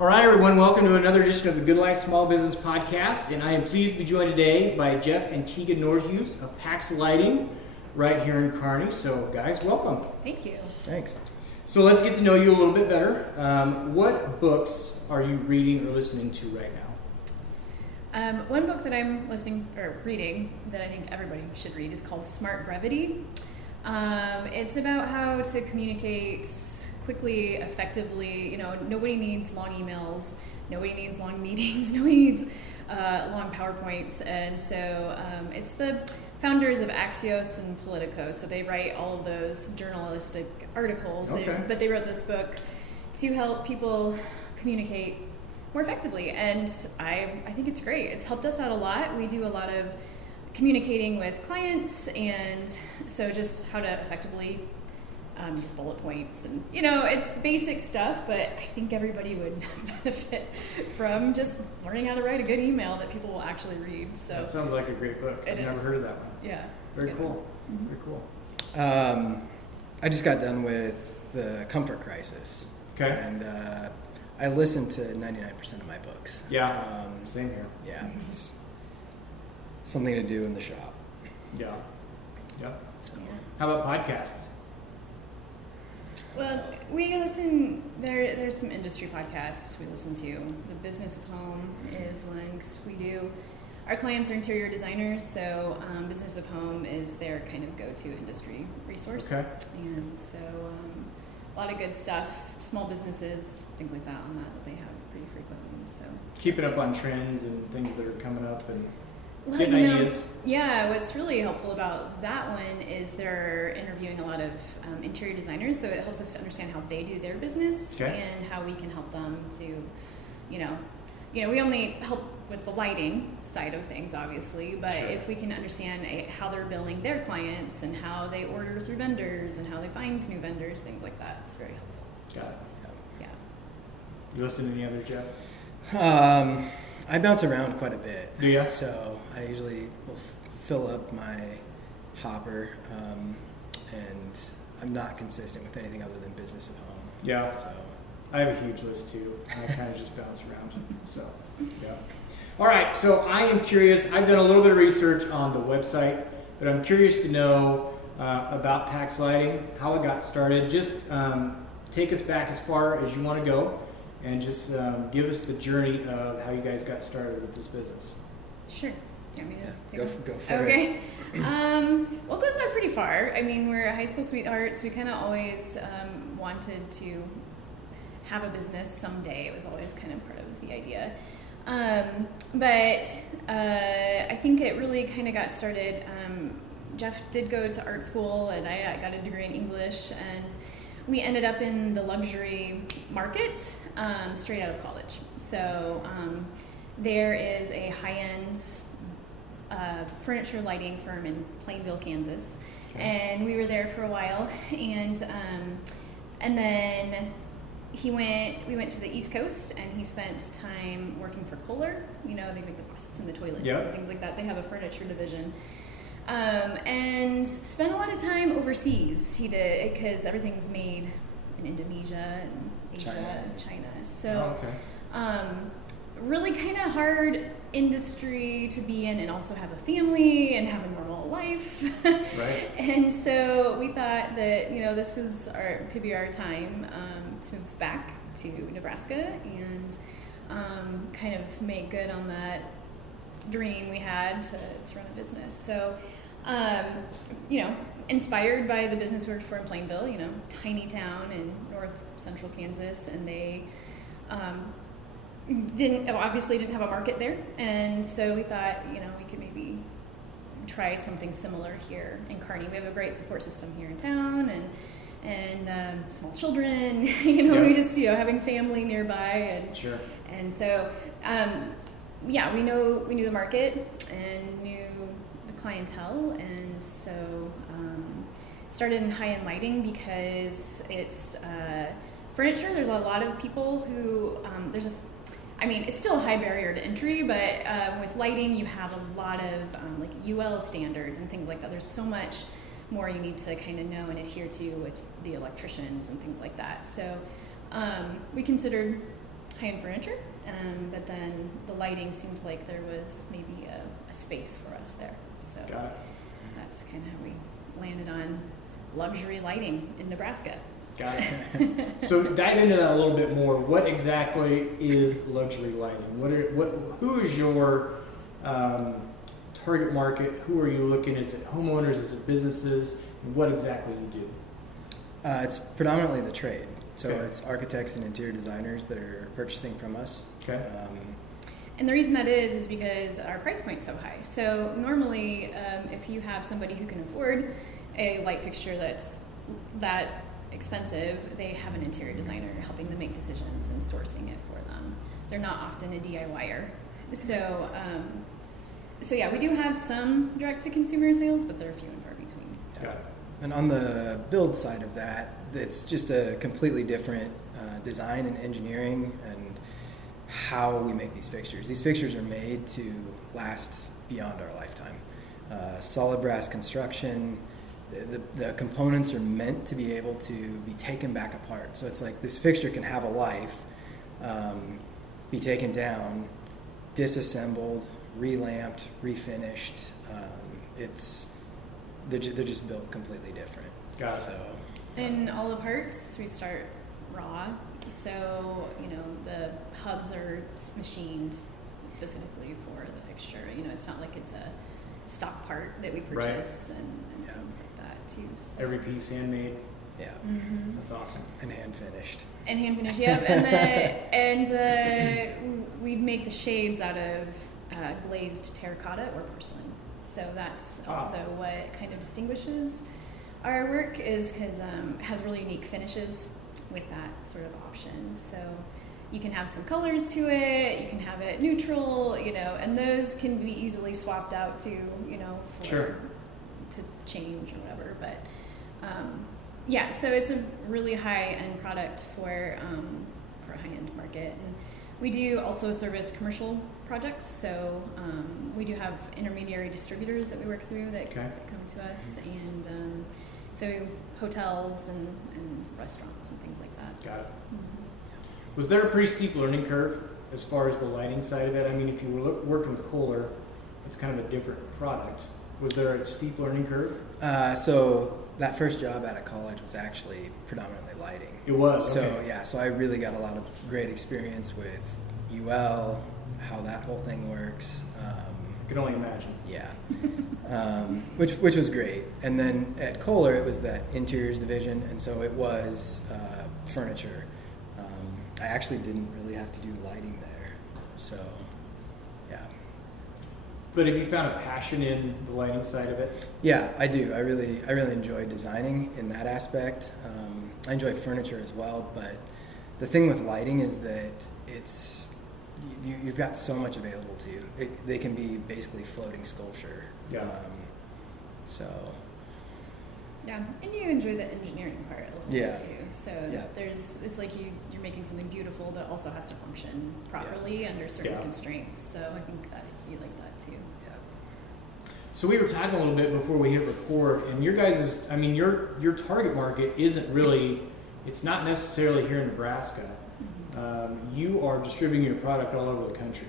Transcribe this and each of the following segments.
All right, everyone, welcome to another edition of the Good Life Small Business Podcast, and I am pleased to be joined today by Jeff and Teegan Nordhues of Pax Lighting right here in Kearney. So, guys, welcome. Thank you. Thanks. So let's get to know you a little bit better. What books are you reading or listening to right now? One book that I'm reading that I think everybody should read is called Smart Brevity. It's about how to communicate quickly, effectively. You know, nobody needs long emails, nobody needs long meetings, nobody needs long PowerPoints. And so it's the founders of Axios and Politico. So they write all of those journalistic articles, but they wrote this book to help people communicate more effectively. And I think it's great. It's helped us out a lot. We do a lot of communicating with clients, and so just how to effectively use bullet points, and it's basic stuff, but I think everybody would benefit from just learning how to write a good email that people will actually read. So that sounds like a great book. I've never heard of that one. Yeah. Very cool. Mm-hmm. Very cool. I just got done with The Comfort Crisis. Okay. And I listen to 99% of my books. Yeah. Same here. Yeah. It's something to do in the shop. Yeah. Yeah. So. How about podcasts? Well, we listen, there's some industry podcasts we listen to. The Business of Home is one, because our clients are interior designers, so Business of Home is their kind of go-to industry resource. Okay. And so a lot of good stuff, small businesses, things like that on that they have pretty frequently. So Keeping up on trends and things that are coming up and well, getting ideas. Yeah, what's really helpful about that one is they're interviewing a lot of interior designers, so it helps us to understand how they do their business and how we can help them to, we only help with the lighting side of things, obviously, but if we can understand how they're billing their clients and how they order through vendors and how they find new vendors, things like that, it's very helpful. Got it. Yeah. You listen to any others, Jeff? I bounce around quite a bit. Do you? So I usually will fill up my hopper, and I'm not consistent with anything other than Business at Home. Yeah. So I have a huge list too. I kind of just bounce around. So, yeah. All right. So I am curious. I've done a little bit of research on the website, but I'm curious to know about Pax Lighting, how it got started. Just take us back as far as you want to go, and just give us the journey of how you guys got started with this business. Sure. You want me to go for it. Okay. Well, it goes back pretty far. I mean, we're high school sweethearts. We kind of always wanted to have a business someday. It was always kind of part of the idea. But I think it really kind of got started. Jeff did go to art school, and I got a degree in English, and we ended up in the luxury market straight out of college. So there is a high-end furniture lighting firm in Plainville, Kansas, and we were there for a while. And then we went to the East Coast, and he spent time working for Kohler. They make the faucets and the toilets and things like that. They have a furniture division. And spent a lot of time overseas. He did, because everything's made in Indonesia and Asia and China. So really kind of hard industry to be in, and also have a family and have a normal life. Right. And so we thought that this could be our time to move back to Nebraska and kind of make good on that dream we had to run a business. So inspired by the business we worked for in Plainville, tiny town in north central Kansas, and they obviously didn't have a market there, and so we thought we could maybe try something similar here in Kearney. We have a great support system here in town, and small children, we just having family nearby, and so we knew the market and knew the clientele, and so started in high-end lighting because it's furniture. There's a lot of people who it's still a high barrier to entry, but with lighting you have a lot of like UL standards and things like that. There's so much more you need to kind of know and adhere to with the electricians and things like that. So we considered high-end furniture, but then the lighting seemed like there was maybe a space for us there. So Got it. that's kind of how we landed on luxury lighting in Nebraska. Got it. So dive into that a little bit more. What exactly is luxury lighting? Who is your target market? Who are you looking? Is it homeowners? Is it businesses? And what exactly you do? It's predominantly the trade. So Okay. it's architects and interior designers that are purchasing from us. Okay. And the reason that is because our price point's so high. So normally, if you have somebody who can afford a light fixture that's that expensive, they have an interior designer helping them make decisions and sourcing it for them. They're not often a DIYer. So, so yeah, we do have some direct-to-consumer sales, but they're few and far between. Got it. And on the build side of that, it's just a completely different design and engineering and how we make these fixtures. These fixtures are made to last beyond our lifetime. Solid brass construction. The components are meant to be able to be taken back apart. So it's like this fixture can have a life, be taken down, disassembled, relamped, refinished. They're just built completely different. Got it. So In all the parts, we start raw. So, the hubs are machined specifically for the fixture. It's not like it's a stock part that we purchase and Yeah. things like that too. So. Every piece handmade. yeah, Mhm. That's awesome. and hand finished. And hand finish, yep. We'd make the shades out of glazed terracotta or porcelain. So that's also what kind of distinguishes our work is because has really unique finishes with that sort of option. So you can have some colors to it, you can have it neutral, and those can be easily swapped out to, for Sure. to change or whatever. But yeah, so it's a really high-end product for a high-end market. And we do also service commercial projects, so we do have intermediary distributors that we work through that Okay. come to us, and so hotels and restaurants and things like that. Got it. Mhm. Was there a pretty steep learning curve as far as the lighting side of it? I mean, if you were working with Kohler, it's kind of a different product. Was there a steep learning curve? So that first job out of college was actually predominantly lighting. It was. So okay. yeah, so I really got a lot of great experience with UL, how that whole thing works. I can only imagine. Yeah, which was great. And then at Kohler, it was that interiors division, and so it was furniture. I actually didn't really have to do lighting there, so yeah. But have you found a passion in the lighting side of it? Yeah, I do. I really enjoy designing in that aspect. I enjoy furniture as well, but the thing with lighting is that you've got so much available to you. They can be basically floating sculpture. Yeah. So Yeah, and you enjoy the engineering part a little Yeah. bit too. So Yeah. it's like you're making something beautiful, but also has to function properly under certain Yeah. constraints. So I think that you like that too. yeah. So we were talking a little bit before we hit record, and your guys' your target market isn't really, it's not necessarily here in Nebraska. You are distributing your product all over the country.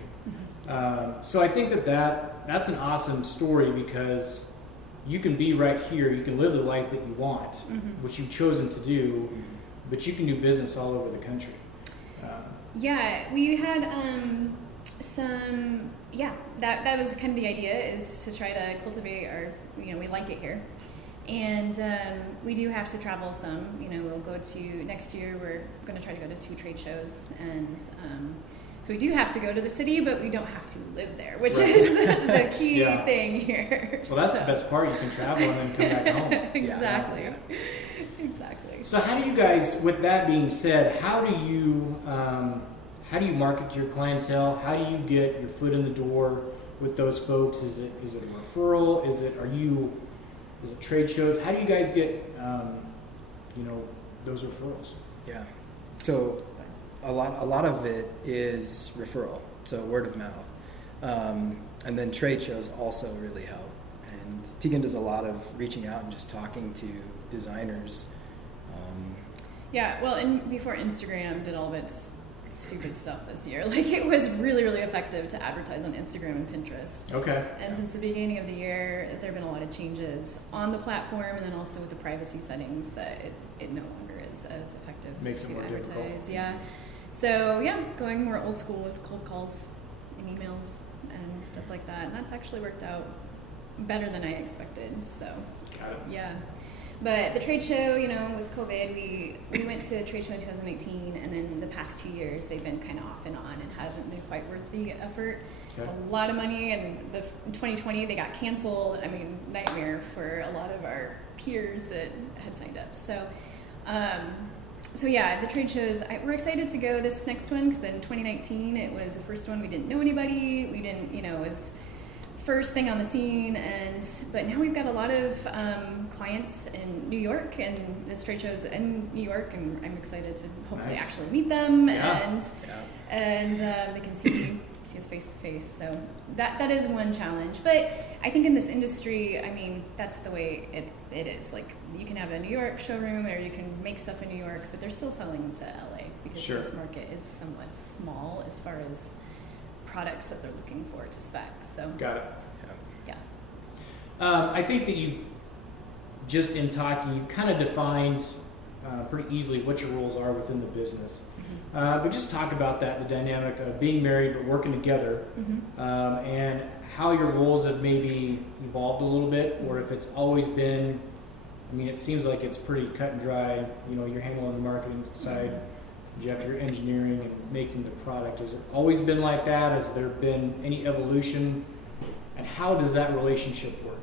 So I think that's an awesome story because you can be right here, you can live the life that you want, which you've chosen to do, but you can do business all over the country. Yeah, we had that was kind of the idea, is to try to cultivate our, we like it here. And we do have to travel some, we'll go to, next year we're going to try to go to 2 trade shows, and so we do have to go to the city, but we don't have to live there, which is the key thing here. Well, that's the best part, you can travel and then come back home. Exactly. Yeah. Exactly. So how do you guys, with that being said, how do you market to your clientele? How do you get your foot in the door with those folks? Is it a referral? Is it trade shows? How do you guys get those referrals? Yeah. So a lot of it is referral, so word of mouth, and then trade shows also really help. And Teegan does a lot of reaching out and just talking to designers. Yeah, well, and before Instagram did all of its stupid stuff this year. Like, it was really, really effective to advertise on Instagram and Pinterest. Okay. And since the beginning of the year, there have been a lot of changes on the platform, and then also with the privacy settings that it no longer is as effective Makes it to more advertise. difficult. Yeah. So yeah, going more old school with cold calls and emails and stuff like that. And that's actually worked out better than I expected. So Got it. yeah. But the trade show, you know, with COVID, we went to trade show in 2018, and then the past 2 years they've been kind of off and on and hasn't been quite worth the effort. It's Okay. a lot of money, and in 2020 they got canceled. I mean, nightmare for a lot of our peers that had signed up. So yeah, the trade shows, we're excited to go this next one, because in 2019 it was the first one. We didn't know anybody. We didn't, you know, it was first thing on the scene, but now we've got a lot of clients in New York, and this trade show's in New York, and I'm excited to hopefully Nice. actually meet them. Yeah. And they can see us face to face. So that is one challenge. But I think in this industry, I mean, that's the way it is. Like, you can have a New York showroom, or you can make stuff in New York, but they're still selling to LA, because Sure. this market is somewhat small as far as products that they're looking for to spec. So Got it. yeah. I think that you've, just in talking, you've kind of defined pretty easily what your roles are within the business. But just talk about that, the dynamic of being married but working together, and how your roles have maybe evolved a little bit, or if it's always been, I mean, it seems like it's pretty cut and dry. You know, you're handling the marketing side, Jeff, you're engineering and making the product. Has it always been like that? Has there been any evolution? And how does that relationship work?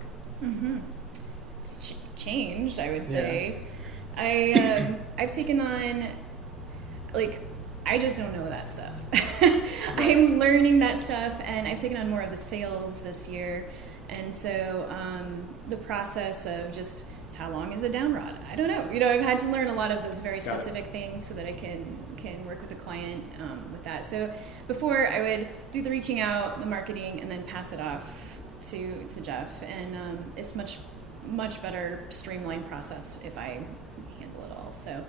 It's changed, I would say. I've taken on, like, I just don't know that stuff. I'm learning that stuff, and I've taken on more of the sales this year. And so the process of just, how long is a down rod? I don't know. You know, I've had to learn a lot of those very specific things so that I can work with the client with that. So before, I would do the reaching out, the marketing, and then pass it off to Jeff. And it's much better streamlined process if I handle it all. So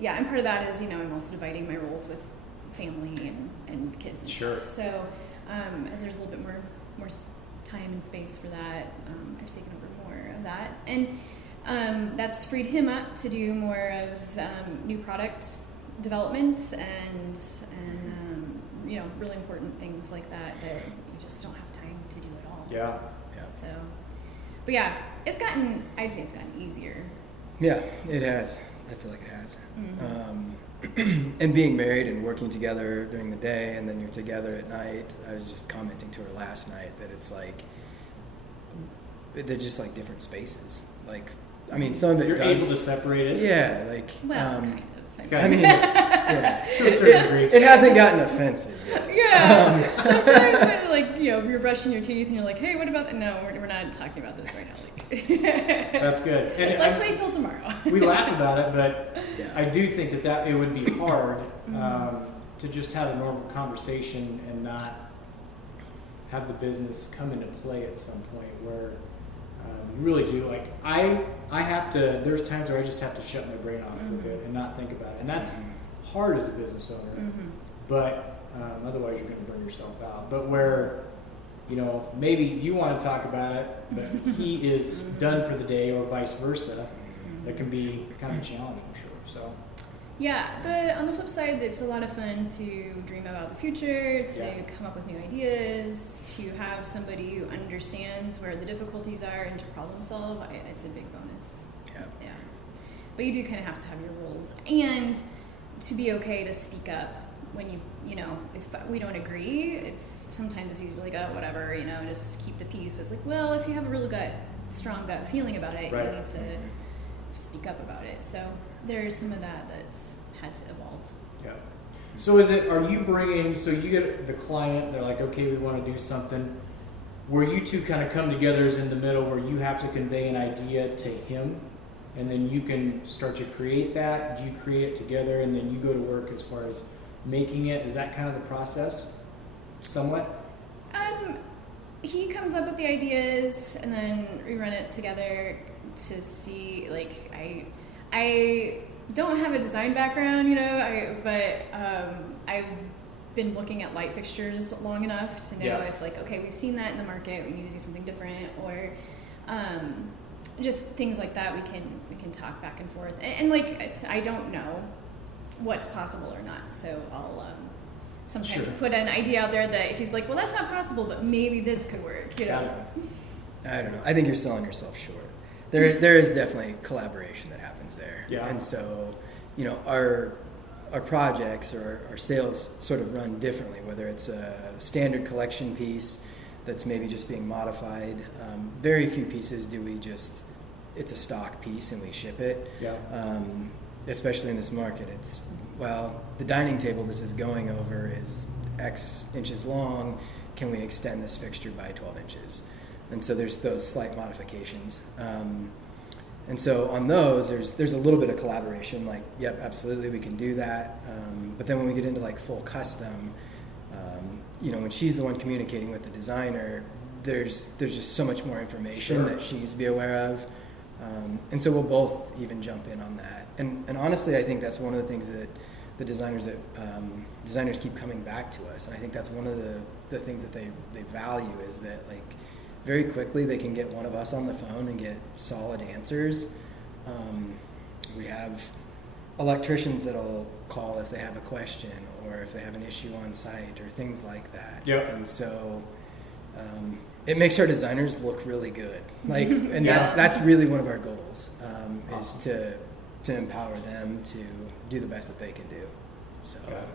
yeah, and part of that is, you know, I'm also dividing my roles with family and kids and Sure. stuff. So as there's a little bit more time and space for that, I've taken over more of that, and that's freed him up to do more of new product development and you know, really important things like that you just don't have time to do it all. Yeah. So, but yeah, I'd say it's gotten easier. Yeah, it has. I feel like it has. And being married and working together during the day, and then you're together at night. I was just commenting to her last night that it's like, they're just like different spaces. Like, I mean, some of it You're does. able to separate it? Yeah, like. Well, kind of. I mean, yeah. To a certain degree. It hasn't gotten offensive yet. Yeah. Sometimes when, like, you know, you're brushing your teeth and you're like, hey, what about that? No, we're not talking about this right now. Like, That's good. And let's wait till tomorrow. we laugh about it, but Yeah. I do think that it would be hard to just have a normal conversation and not have the business come into play at some point where you really do. Like, I have to, there's times where I just have to shut my brain off for a bit and not think about it. And that's hard as a business owner, but otherwise you're going to burn yourself out. But where, you know, maybe you want to talk about it, but he is done for the day, or vice versa, that can be kind of a challenge, I'm sure. So Yeah, on the flip side, it's a lot of fun to dream about the future, to Yeah. come up with new ideas, to have somebody who understands where the difficulties are and to problem solve. It's a big bonus. Yeah. Yeah. But you do kind of have to have your roles, and to be okay to speak up when you know, if we don't agree. Sometimes it's easy to be like, oh, whatever, you know, just keep the peace. But it's like, well, if you have a really strong gut feeling about it, Right. you need to speak up about it. So there's some of that that's had to evolve. yeah. So are you bringing, so you get the client, they're like, okay, we want to do something, where you two kind of come together as in the middle, where you have to convey an idea to him, and then you can start to create that? Do you create it together, and then you go to work as far as making it? Is that kind of the process, somewhat? He comes up with the ideas, and then we run it together to see, like, I don't have a design background, you know, but I've been looking at light fixtures long enough to know if, like, okay, we've seen that in the market, we need to do something different, or just things like that. We can talk back and forth, and like I don't know what's possible or not, so I'll sometimes put an idea out there that he's like, well, that's not possible, but maybe this could work, you know. I don't know. I think you're selling yourself short. There is definitely collaboration that happens there. Yeah. And so, you know, our projects or our sales sort of run differently, whether it's a standard collection piece that's maybe just being modified. Very few pieces do we just, it's a stock piece and we ship it. Yeah. Especially in this market, it's, well, the dining table this is going over is X inches long. Can we extend this fixture by 12 inches? And so there's those slight modifications. And so on those, there's a little bit of collaboration, like, yep, absolutely, we can do that. But then when we get into like full custom, you know, when she's the one communicating with the designer, there's just so much more information that she needs to be aware of. And so we'll both even jump in on that. And honestly, I think that's one of the things that the designers keep coming back to us. And I think that's one of the things that they value is that, like, very quickly they can get one of us on the phone and get solid answers. We have electricians that'll call if they have a question or if they have an issue on site or things like that. Yep. And so it makes our designers look really good. Like, and that's really one of our goals, is to empower them to do the best that they can do. So, Got it.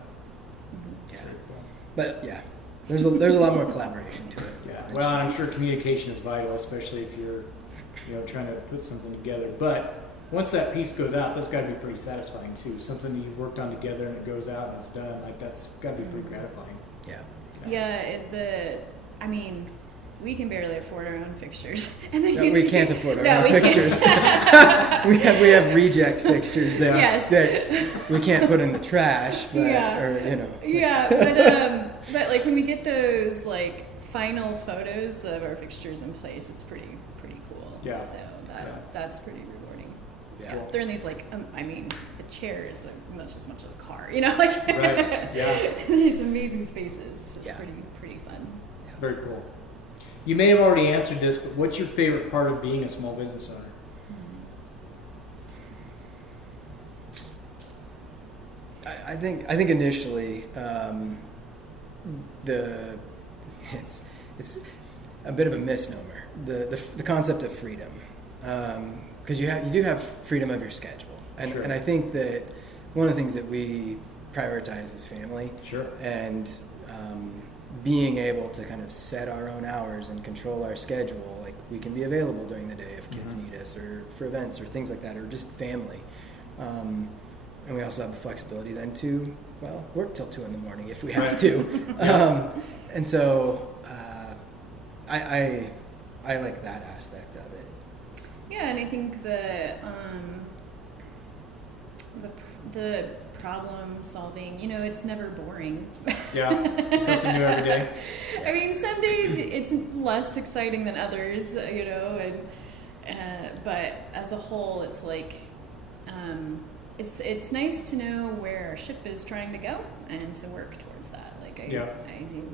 yeah. Very cool. But yeah, there's a lot more collaboration to it. Yeah. Well, and I'm sure communication is vital, especially if you're, you know, trying to put something together. But once that piece goes out, that's got to be pretty satisfying too. Something that you've worked on together and it goes out and it's done. Like, that's got to be pretty gratifying. Yeah. Yeah, I mean, we can barely afford our own fixtures, and then We can't afford our own we fixtures. we have reject fixtures that we can't put in the trash, but, or, you know. Yeah, but like when we get those like final photos of our fixtures in place, it's pretty cool. Yeah. So that's pretty rewarding. Yeah. They're in these like I mean, the chair is like as much of a car, you know, like Right. Yeah. There's amazing spaces. It's Yeah. pretty fun. Yeah. Very cool. You may have already answered this, but what's your favorite part of being a small business owner? I think initially it's a bit of a misnomer, the concept of freedom, because you do have freedom of your schedule, and I think that one of the things that we prioritize is family. Sure. And being able to kind of set our own hours and control our schedule, like we can be available during the day if kids need us or for events or things like that, or just family. And we also have the flexibility then to, well, work till 2 a.m. if we have to. And so I like that aspect of it. Yeah, and I think the problem solving, you know, it's never boring. Yeah, something new every day. I mean, some days it's less exciting than others, you know, but as a whole, it's like it's nice to know where our ship is trying to go and to work towards that. Like I do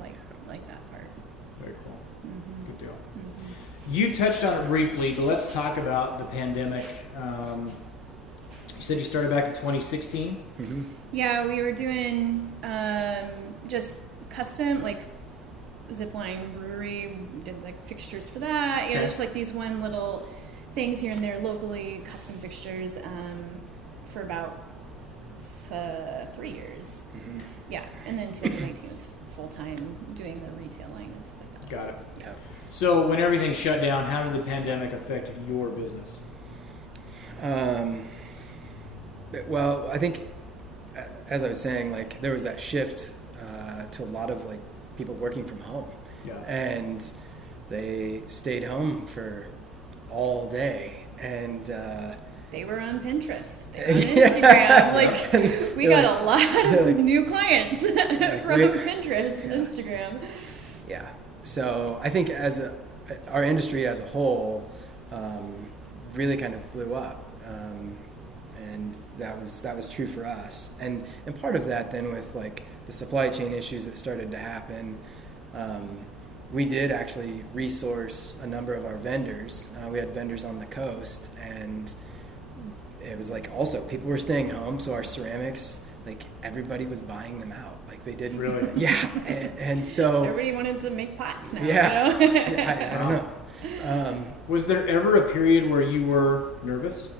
like that part. Very cool. Mm-hmm. Good deal. Mm-hmm. You touched on it briefly, but let's talk about the pandemic. You said you started back in 2016. Mm-hmm. Yeah, we were doing just custom, like zipline brewery. We did like fixtures for that. You know, just like these one little things here and there, locally custom fixtures for about 3 years. Mm-hmm. Yeah, and then 2019 was full time doing the retail line and stuff like that. Got it. Yeah. So when everything shut down, how did the pandemic affect your business? Well, I think, as I was saying, like there was that shift to a lot of like people working from home, and they stayed home for all day, and they were on Pinterest, they were on Instagram. Like we got a lot of new clients from Pinterest and Instagram. Yeah. So I think our industry as a whole really kind of blew up. and that was true for us. And part of that then with like the supply chain issues that started to happen, we did actually resource a number of our vendors. We had vendors on the coast, and it was like also people were staying home, so our ceramics, like everybody was buying them out. Like they didn't really, yeah, and so everybody wanted to make pots now. Yeah, You know? I don't know. Was there ever a period where you were nervous,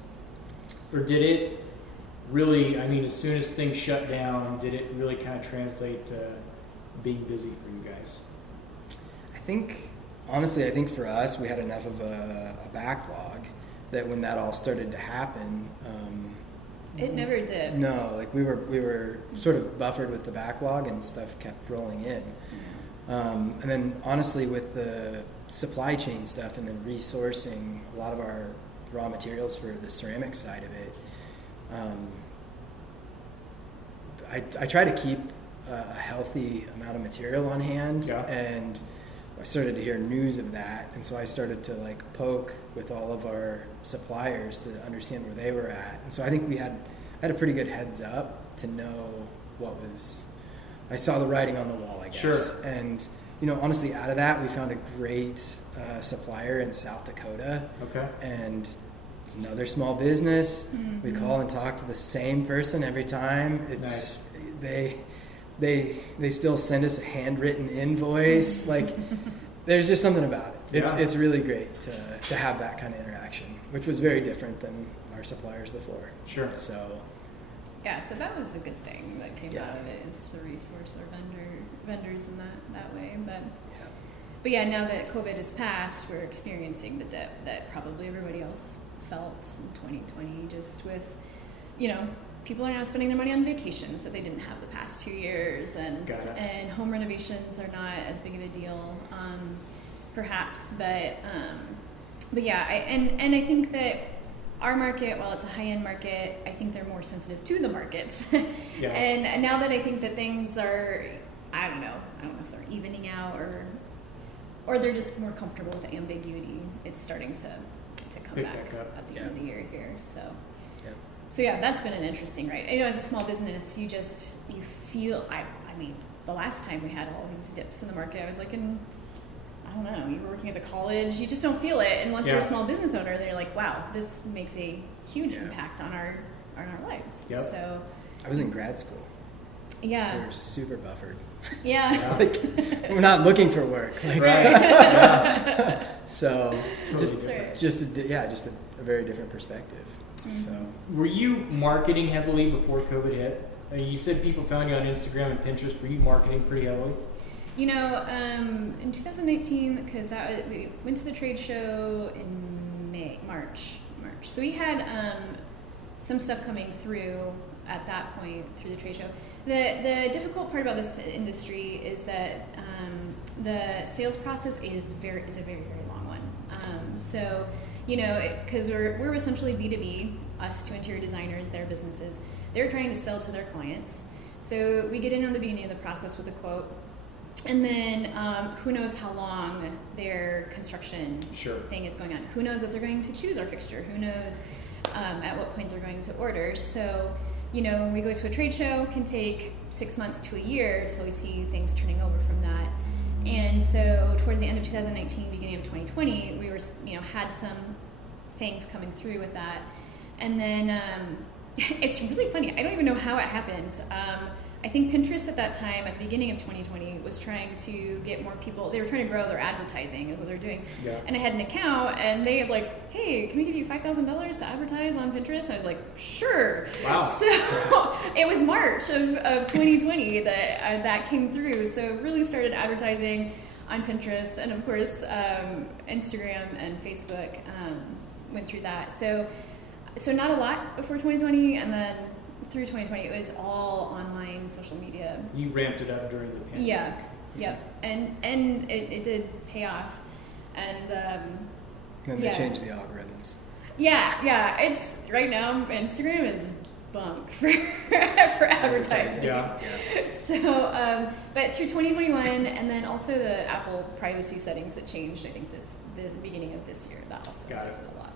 or did it really? I mean, as soon as things shut down, did it really kind of translate to being busy for you guys? Honestly, I think for us, we had enough of a backlog that when that all started to happen, It never dipped. no, like we were sort of buffered with the backlog and stuff kept rolling in. And then honestly, with the supply chain stuff and then resourcing a lot of our raw materials for the ceramic side of it, I try to keep a healthy amount of material on hand, Yeah. and I started to hear news of that, and so I started to like poke with all of our suppliers to understand where they were at. And so I think we had a pretty good heads up to know what was. I saw the writing on the wall, I guess. Sure. And honestly, out of that, we found a great supplier in South Dakota. Okay. And it's another small business. Mm-hmm. We call and talk to the same person every time. It's they still send us a handwritten invoice. Like there's just something about it. It's really great to have that kind of interaction, which was very different than our suppliers before. Sure. So Yeah, so that was a good thing that came Yeah. out of it, is to resource our vendors in that way. But yeah, now that COVID has passed, we're experiencing the dip that probably everybody else felt in 2020, just with, people are now spending their money on vacations that they didn't have the past 2 years, and home renovations are not as big of a deal, perhaps. But yeah, I think that our market, while it's a high-end market, I think they're more sensitive to the markets. Yeah. And now that I think that things are, I don't know if they're evening out or they're just more comfortable with the ambiguity, it's starting to come Pick back back up. at the end of the year here. So. Yep. So yeah, that's been an interesting, right? As a small business, you feel, I mean, the last time we had all these dips in the market, I was like I don't know, you were working at the college, you just don't feel it unless you're a small business owner. Then you're like, wow, this makes a huge impact on our lives. Yep. So I was in grad school. yeah. We were super buffered. Yeah. Like we're not looking for work. Like, Right. Yeah. So Totally just a very different perspective. Mm-hmm. So Were you marketing heavily before COVID hit? You said people found you on Instagram and Pinterest. Were you marketing pretty heavily? In 2019, because we went to the trade show in March. So we had some stuff coming through at that point through the trade show. The difficult part about this industry is that the sales process is a very, very long one. So, because we're essentially B2B, us to interior designers, their businesses. They're trying to sell to their clients. So we get in on the beginning of the process with a quote. And then who knows how long their construction thing is going on. Who knows if they're going to choose our fixture. Who knows at what point they're going to order. So, when we go to a trade show, it can take 6 months to a year till we see things turning over from that. And so towards the end of 2019, beginning of 2020, we were, had some things coming through with that. And then it's really funny. I don't even know how it happened. I think Pinterest at that time, at the beginning of 2020, was trying to get more people. They were trying to grow their advertising, is what they're doing. Yeah. And I had an account, and they had like, hey, can we give you $5,000 to advertise on Pinterest? I was like, sure. Wow. So it was March of 2020 that came through. So really started advertising on Pinterest, and of course Instagram and Facebook went through that. So not a lot before 2020, and then through 2020, it was all online social media. You ramped it up during the pandemic. Yeah, yep, and it did pay off, and they changed the algorithms. Yeah, it's right now Instagram is bunk for advertising. Yeah. So, but through 2021, and then also the Apple privacy settings that changed. I think the beginning of this year, that also affected a lot.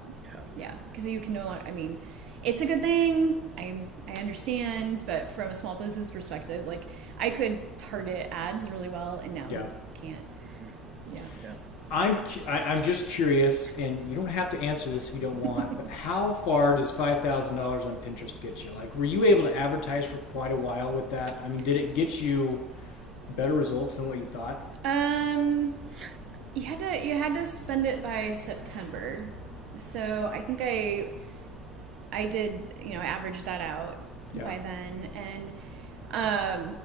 Yeah, because you can no longer. I mean, it's a good thing. I understand, but from a small business perspective, like I could target ads really well, and now can't. Yeah. I'm just curious, and you don't have to answer this if you don't want, but how far does $5,000 on Pinterest get you? Like, were you able to advertise for quite a while with that? I mean, did it get you better results than what you thought? You had to spend it by September, so I think I did, I averaged that out by then, and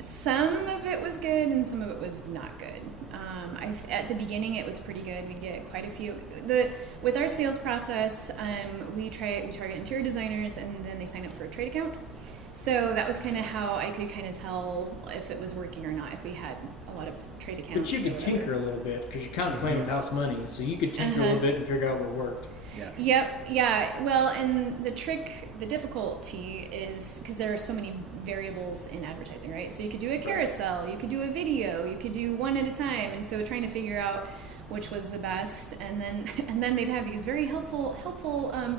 some of it was good and some of it was not good. At the beginning, it was pretty good. We'd get quite a few. With our sales process, we target interior designers, and then they sign up for a trade account. So that was kind of how I could kind of tell if it was working or not, if we had a lot of trade accounts. But you could tinker a little bit, because you're kind of playing with house money, so you could tinker a little bit and figure out what worked. Yeah. Yep. Yeah. Well, and the difficulty is because there are so many variables in advertising, right? So you could do a carousel, you could do a video, you could do one at a time, and so trying to figure out which was the best, and then they'd have these very helpful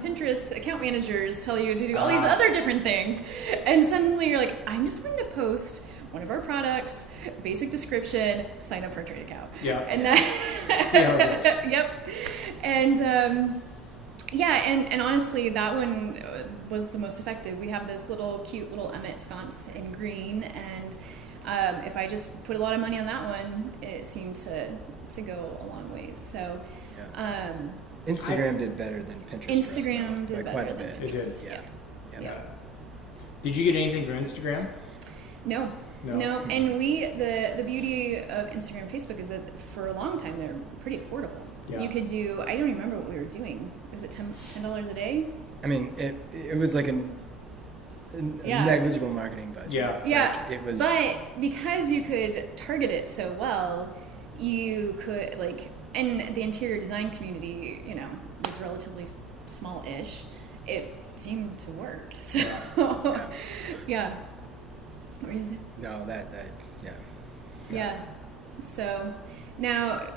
Pinterest account managers tell you to do all these other different things, and suddenly you're like, I'm just going to post one of our products, basic description, sign up for a trade account. Yeah. And that. See how it goes. Yep. And and honestly, that one was the most effective. We have this cute little Emmett sconce in green, and if I just put a lot of money on that one, it seemed to go a long ways. So, Instagram did better than Pinterest. Instagram did by better quite a than bit. Pinterest. It did. Yeah. Did you get anything from Instagram? No. And the beauty of Instagram and Facebook is that for a long time they're pretty affordable. Yeah. You could do, I don't remember what we were doing. Was it $10 a day? I mean, it was like a negligible marketing budget. Yeah. Yeah. Like, it was. But because you could target it so well, you could and the interior design community, was relatively small-ish. It seemed to work. So, yeah. What is it? No, Yeah. So now,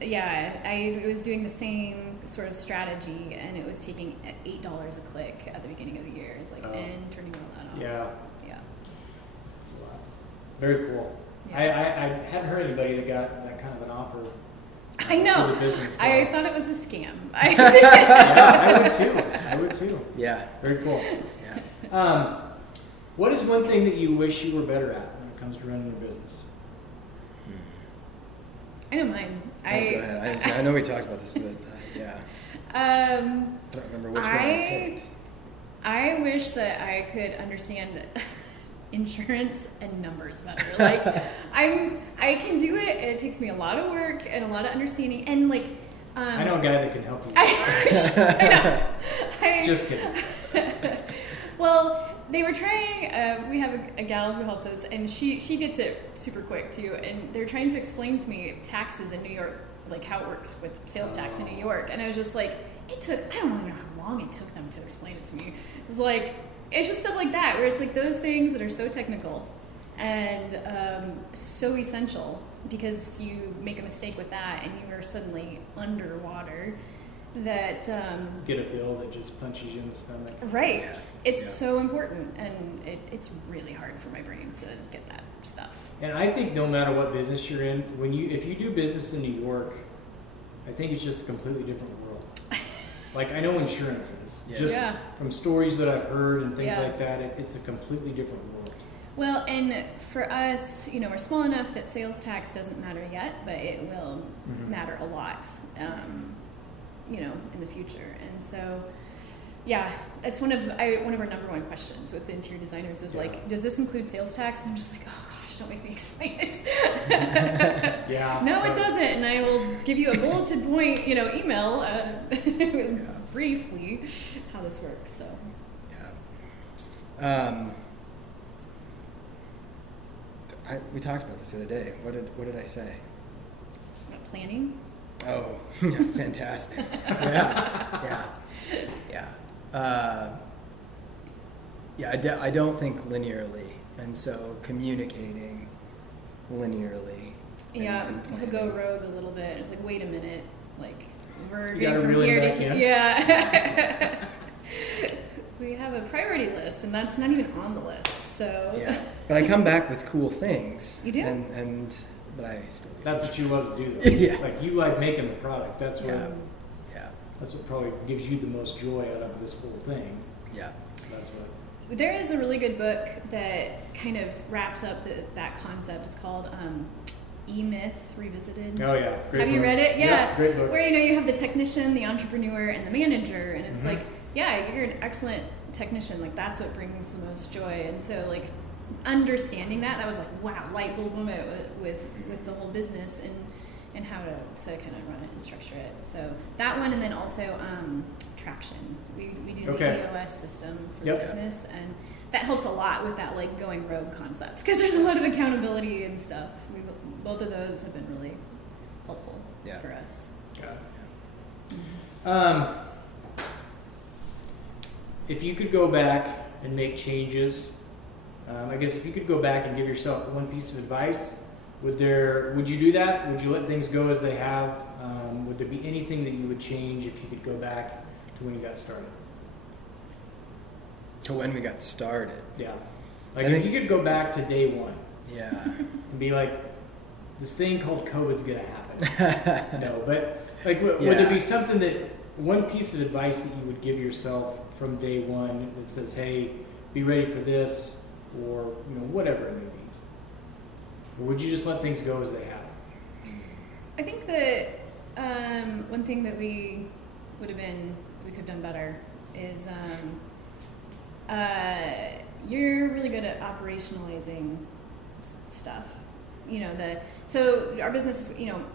I was doing the same sort of strategy, and it was taking $8 a click at the beginning of the year. It's and turning all that off. Yeah. Yeah. That's a lot. Very cool. Yeah. I hadn't heard anybody that got that kind of an offer. I know. For the business, so. I thought it was a scam. I would too. Yeah. Very cool. Yeah. What is one thing that you wish you were better at when it comes to running your business? I know mine. Go ahead. I know we talked about this, but yeah. I don't remember which one I picked. I wish that I could understand insurance and numbers better. Like I can do it. It takes me a lot of work and a lot of understanding, and I know a guy that can help you. I know. Just kidding. Well, they were trying. We have a gal who helps us, and she gets it super quick too. And they're trying to explain to me taxes in New York, like how it works with sales tax in New York. And I was just like, I don't even know how long it took them to explain it to me. It's just stuff like that, where it's like those things that are so technical and so essential, because you make a mistake with that and you are suddenly underwater. That get a bill that just punches you in the stomach. Right. Yeah. It's so important, and it's really hard for my brain to get that stuff. And I think no matter what business you're in, if you do business in New York, I think it's just a completely different world. Like, I know insurance is. Yeah. Just from stories that I've heard and things Yeah. like that, it's a completely different world. Well, and for us, we're small enough that sales tax doesn't matter yet, but it will matter a lot, in the future. And so, yeah, it's one of our number one questions with the interior designers is does this include sales tax? And I'm just like, oh gosh, don't make me explain it. Yeah. No, it doesn't. And I will give you a bulleted point, email briefly how this works. So. Yeah. We talked about this the other day. What did I say? What, planning? Oh, yeah, fantastic. Yeah. I don't think linearly, and so communicating linearly. and He'll go rogue a little bit. It's like, wait a minute, we're You getting gotta from reel him here to back here. in. Yeah. we have a priority list, and that's not even on the list. So Yeah, but I come back with cool things. You do? But I still. That's what you love to do, though. Yeah. Like, you like making the product. That's what. Yeah. That's what probably gives you the most joy out of this whole thing. Yeah. That's what. there is a really good book that kind of wraps up that concept. It's called E-Myth Revisited. Oh yeah. Great Have you book. read it? Yeah. Great book. Where you have the technician, the entrepreneur, and the manager, and it's Mhm. like, yeah, you're an excellent technician. Like that's what brings the most joy. And so like understanding that was like wow, light bulb moment with the whole business and how to kind of run it and structure it. So that one, and then also traction. We do Okay. the EOS system for Yep. the business, and that helps a lot with that like going rogue concepts because there's a lot of accountability and stuff. Both of those have been really helpful for us. Got it. If you could go back and make changes, I guess if you could go back and give yourself one piece of advice, would you do that? Would you let things go as they have? Would there be anything that you would change if you could go back to when you got started? To when we got started. Yeah. Like if you could go back to day one. Yeah. And be like, this thing called COVID's gonna happen. No, but like, would there be something one piece of advice that you would give yourself from day one that says, hey, be ready for this, or whatever it may be? Or would you just let things go as they have? I think that one thing that we could have done better is you're really good at operationalizing stuff. So our business,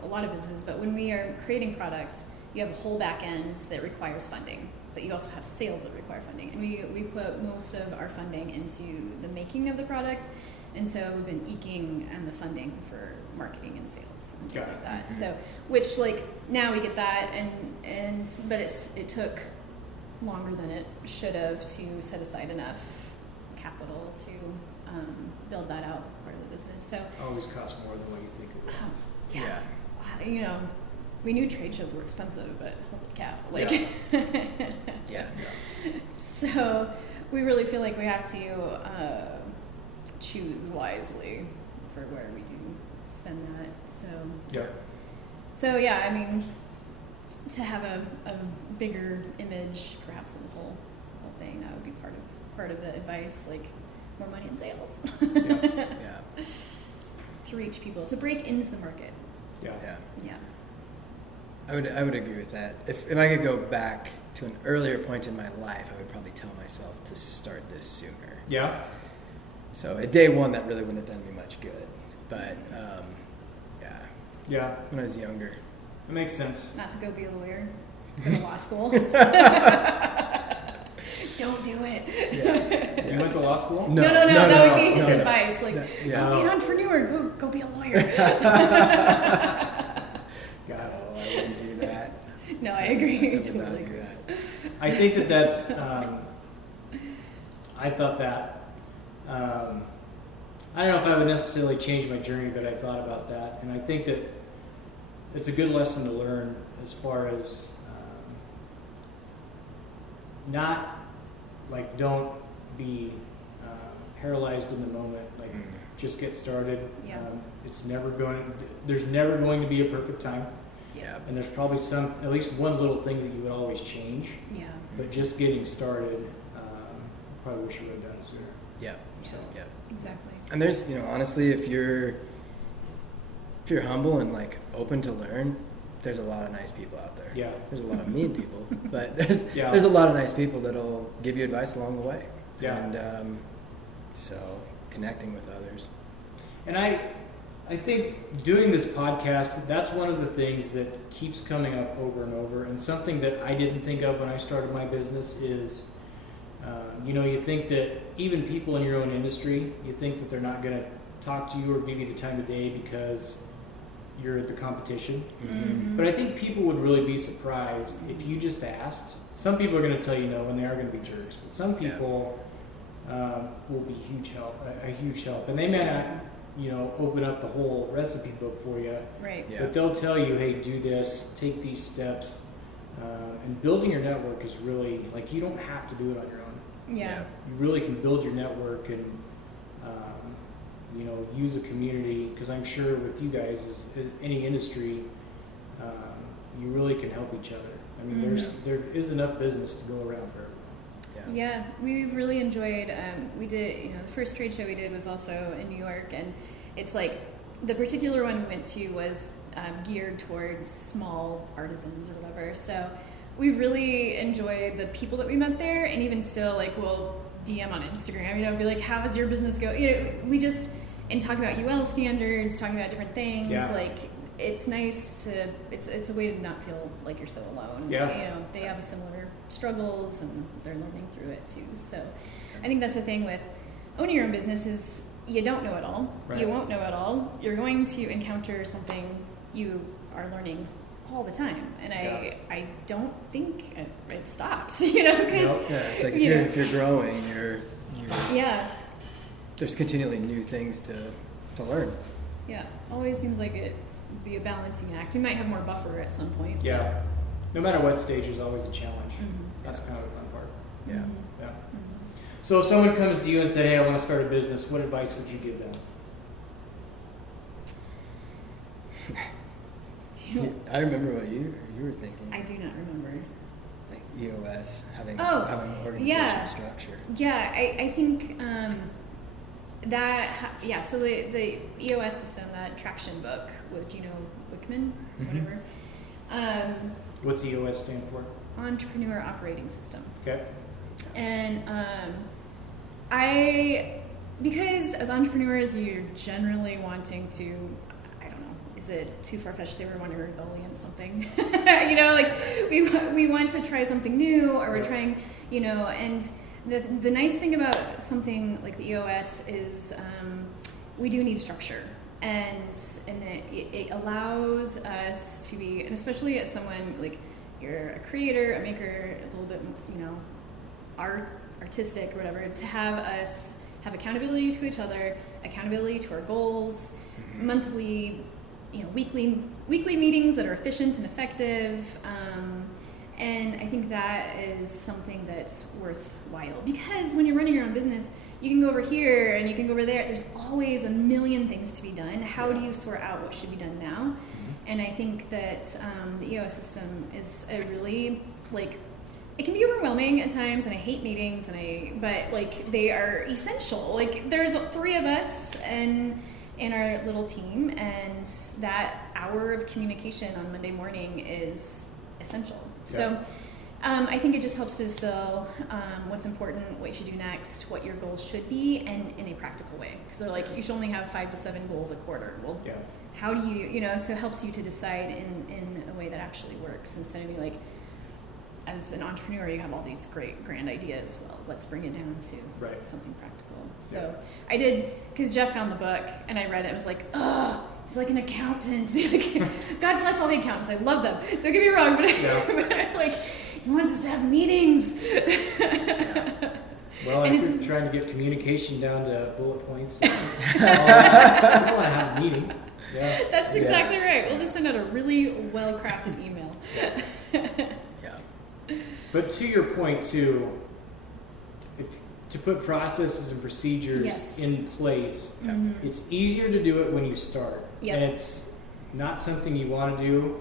a lot of businesses, but when we are creating product, you have a whole back end that requires funding, but you also have sales that require funding. And we put most of our funding into the making of the product. And so we've been eking on the funding for marketing and sales and things like that. So, which like now we get that, but it took longer than it should have to set aside enough capital to build that out part of the business. So Always costs more than what you think it would. Yeah. We knew trade shows were expensive, but holy cow, Yeah. So we really feel like we have to choose wisely for where we do spend that. So yeah, I mean, to have a bigger image, perhaps, of the whole thing, that would be part of the advice, like more money in sales. Yeah. To reach people, to break into the market. Yeah. I would agree with that. If I could go back to an earlier point in my life, I would probably tell myself to start this sooner. Yeah. So at day one, that really wouldn't have done me much good. But Yeah. when I was younger. It makes sense. Not to go be a lawyer, go to law school. Don't do it. Yeah. You went to law school? No, that would be his no. advice. Like, Yeah. be an entrepreneur. Go be a lawyer. God, I wouldn't do that. No, I agree. I would not Totally. do that. I think that's. I thought that. I don't know if I would necessarily change my journey, but I thought about that, and I think that it's a good lesson to learn as far as not like don't be paralyzed in the moment. Like just get started. Yeah. There's never going to be a perfect time. Yeah. And there's probably at least one little thing that you would always change. Yeah. But just getting started, probably wish you would have done it sooner. Yeah. So Yeah. Exactly. And there's, honestly, if you're humble and like open to learn, there's a lot of nice people out there. Yeah. There's a lot of mean people, but there's Yeah. there's a lot of nice people that'll give you advice along the way. Yeah. And so connecting with others. And I think doing this podcast, that's one of the things that keeps coming up over and over. And something that I didn't think of when I started my business is, you think that even people in your own industry, you think that they're not going to talk to you or give you the time of day because you're the competition. Mm-hmm. But I think people would really be surprised if you just asked. Some people are going to tell you no, and they are going to be jerks. But some people will be a huge help. And they may not, open up the whole recipe book for you. Right. Yeah. But they'll tell you, hey, do this, take these steps. And building your network is really, like, you don't have to do it on your own. Yeah. You really can build your network and, use a community, because I'm sure with you guys, as any industry, you really can help each other. I mean, there is enough business to go around for everyone. Yeah, we've really enjoyed, we did, the first trade show we did was also in New York, and it's like, the particular one we went to was geared towards small artisans or whatever, so we've really enjoyed the people that we met there, and even still, like, we'll DM on Instagram, be like, how is your business going? We just, and talk about UL standards, talking about different things, like, it's nice to, it's a way to not feel like you're so alone. Yeah. They have similar struggles and they're learning through it too. So I think that's the thing with owning your own business is you don't know it all. Right. You won't know it all. You're going to encounter something you are learning all the time. And I don't think it stops, because it's like if you're growing, you're there's continually new things to learn. Yeah, always seems like it would be a balancing act. You might have more buffer at some point. Yeah. No matter what stage, there's always a challenge. Mm-hmm. That's kind of the fun part. Yeah. Mm-hmm. Yeah. Mm-hmm. So if someone comes to you and said, hey, I want to start a business, what advice would you give them? I remember what you were thinking. I do not remember. Like EOS, having an organization structure. Yeah, I think so the EOS system, that traction book with Gino Wickman, whatever. What's EOS stand for? Entrepreneur Operating System. Okay. And because as entrepreneurs, you're generally wanting to, I don't know, is it too far-fetched to say we want to rebel against something? Like we want to try something new, or we're trying, and the nice thing about something like the EOS is we do need structure, and it allows us to be, and especially as someone like you're a creator, a maker, a little bit, artistic or whatever, to have us have accountability to each other, accountability to our goals, monthly, weekly meetings that are efficient and effective. And I think that is something that's worthwhile, because when you're running your own business, you can go over here and you can go over there. There's always a million things to be done. How do you sort out what should be done now? And I think that the EOS system is a really, it can be overwhelming at times, and I hate meetings, but they are essential. There's 3 of us in our little team, and that hour of communication on Monday morning is essential. So I think it just helps to distill what's important, what you should do next, what your goals should be, and in a practical way. Because they're like, you should only have 5 to 7 goals a quarter. Well, how do you, so it helps you to decide in a way that actually works, instead of being like, as an entrepreneur, you have all these great grand ideas. Well, let's bring it down to something practical. So I did, because Jeff found the book and I read it. I was like, ugh, he's like an accountant. God bless all the accountants. I love them. Don't get me wrong, but he wants us to have meetings. Well, if you're trying to get communication down to bullet points, you want to have a meeting. Yeah. That's exactly right. We'll just send out a really well-crafted email. But to your point too, to put processes and procedures in place, it's easier to do it when you start. And it's not something you want to do.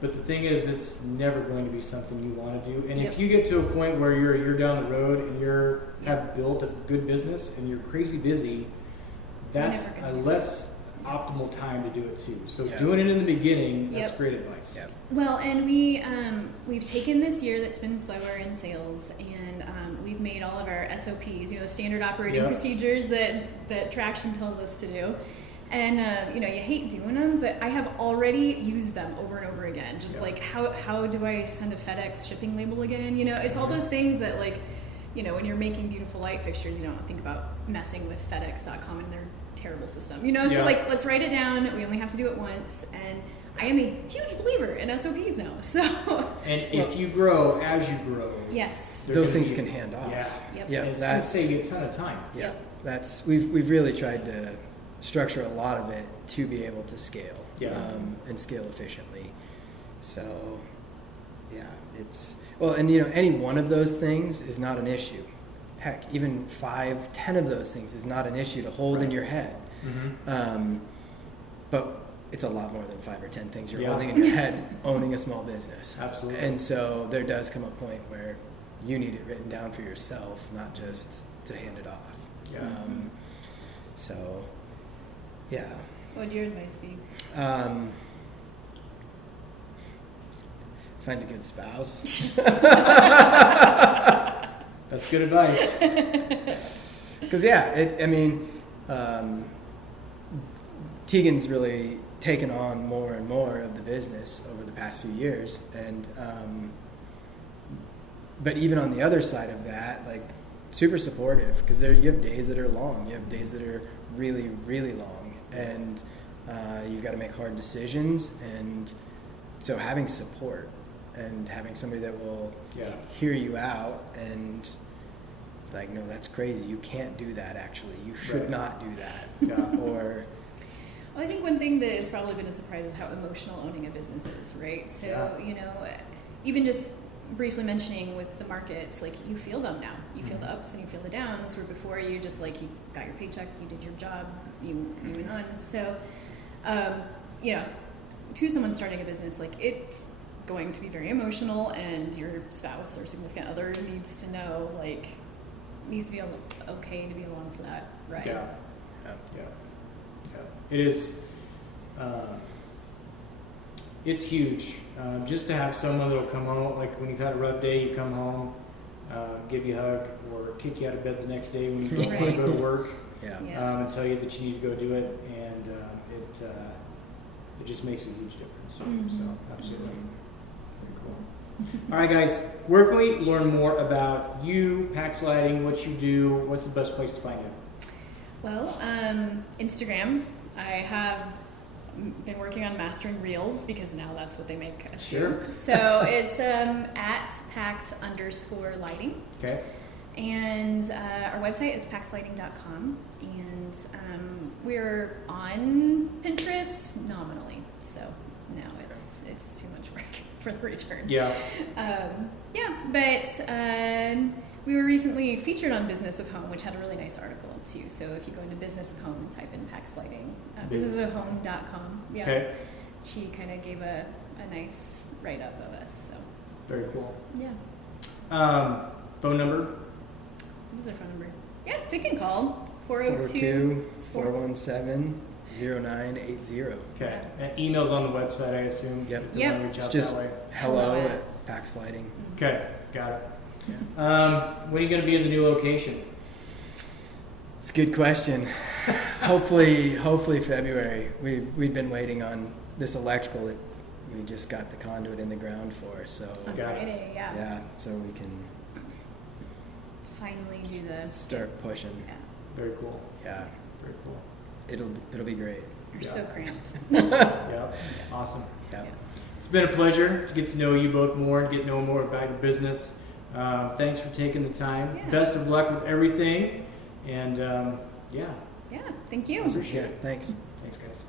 But the thing is, it's never going to be something you want to do. And if you get to a point where you're down the road and have built a good business and you're crazy busy, that's a less optimal time to do it too. So doing it in the beginning, that's great advice. Well, and we've taken this year that's been slower in sales, and we've made all of our SOPs, the standard operating procedures that Traction tells us to do. And you hate doing them, but I have already used them over and over again. Just like how do I send a FedEx shipping label again? It's all those things that when you're making beautiful light fixtures, you don't think about messing with FedEx.com and their terrible system. So let's write it down. We only have to do it once, and I am a huge believer in SOPs now. So and if you grow as you grow, those things can hand off. It's going to save you a ton of time. That's we've really tried to structure a lot of it to be able to scale and scale efficiently. So it's and any one of those things is not an issue. heck, even 5, 10 of those things is not an issue to hold in your head. But it's a lot more than 5 or 10 things you're holding in your head owning a small business. Absolutely. And so there does come a point where you need it written down for yourself, not just to hand it off. Yeah. So, yeah. What would your advice be? Find a good spouse. That's good advice. Because Teegan's really taken on more and more of the business over the past few years, and but even on the other side of that, like, super supportive, because you have days that are long, you have days that are really, really long, and you've got to make hard decisions, and so having support and having somebody that will hear you out and like, no, that's crazy, you can't do that, actually, you should not do that. Or well, I think one thing that has probably been a surprise is how emotional owning a business is, right? So, even just briefly mentioning with the markets, like, you feel them now. You feel the ups and you feel the downs, where before you just, like, you got your paycheck, you did your job, you went on. So, to someone starting a business, like, it's going to be very emotional, and your spouse or significant other needs to know, like, needs to be okay to be along for that ride. Yeah. It is. It's huge. Just to have someone that'll come home, like when you've had a rough day, you come home, give you a hug, or kick you out of bed the next day when you don't want to go to work, and tell you that you need to go do it, and it just makes a huge difference. So absolutely, very cool. All right, guys, where can we learn more about you, Pax Lighting, what you do? What's the best place to find you? Well, Instagram. I have been working on mastering reels, because now that's what they make us do. So it's at Pax_lighting. Okay. And our website is paxlighting.com, and we're on Pinterest nominally. So no, it's too much work for the return. But we were recently featured on Business of Home, which had a really nice article too. So if you go into Business of Home and type in Pax Lighting, businessofhome.com, she kind of gave a nice write-up of us. So very cool. Yeah. Phone number? What is our phone number? Yeah, they can call 402-417-0980. Okay. And email's on the website, I assume. Yep. If they want to reach It's out just that way. hello@Pax Lighting. Okay, got it. Yeah. When are you going to be in the new location? It's a good question. Hopefully February. We've been waiting on this electrical that we just got the conduit in the ground for. So on Friday, yeah, so we can finally do the start pushing. Yeah. Very cool. Yeah, very cool. It'll be great. You're so cramped. Yeah, awesome. Yeah. It's been a pleasure to get to know you both more and get to know more about your business. Thanks for taking the time. Yeah. Best of luck with everything. And Yeah, thank you. Awesome. Yeah, thanks. Thanks, guys.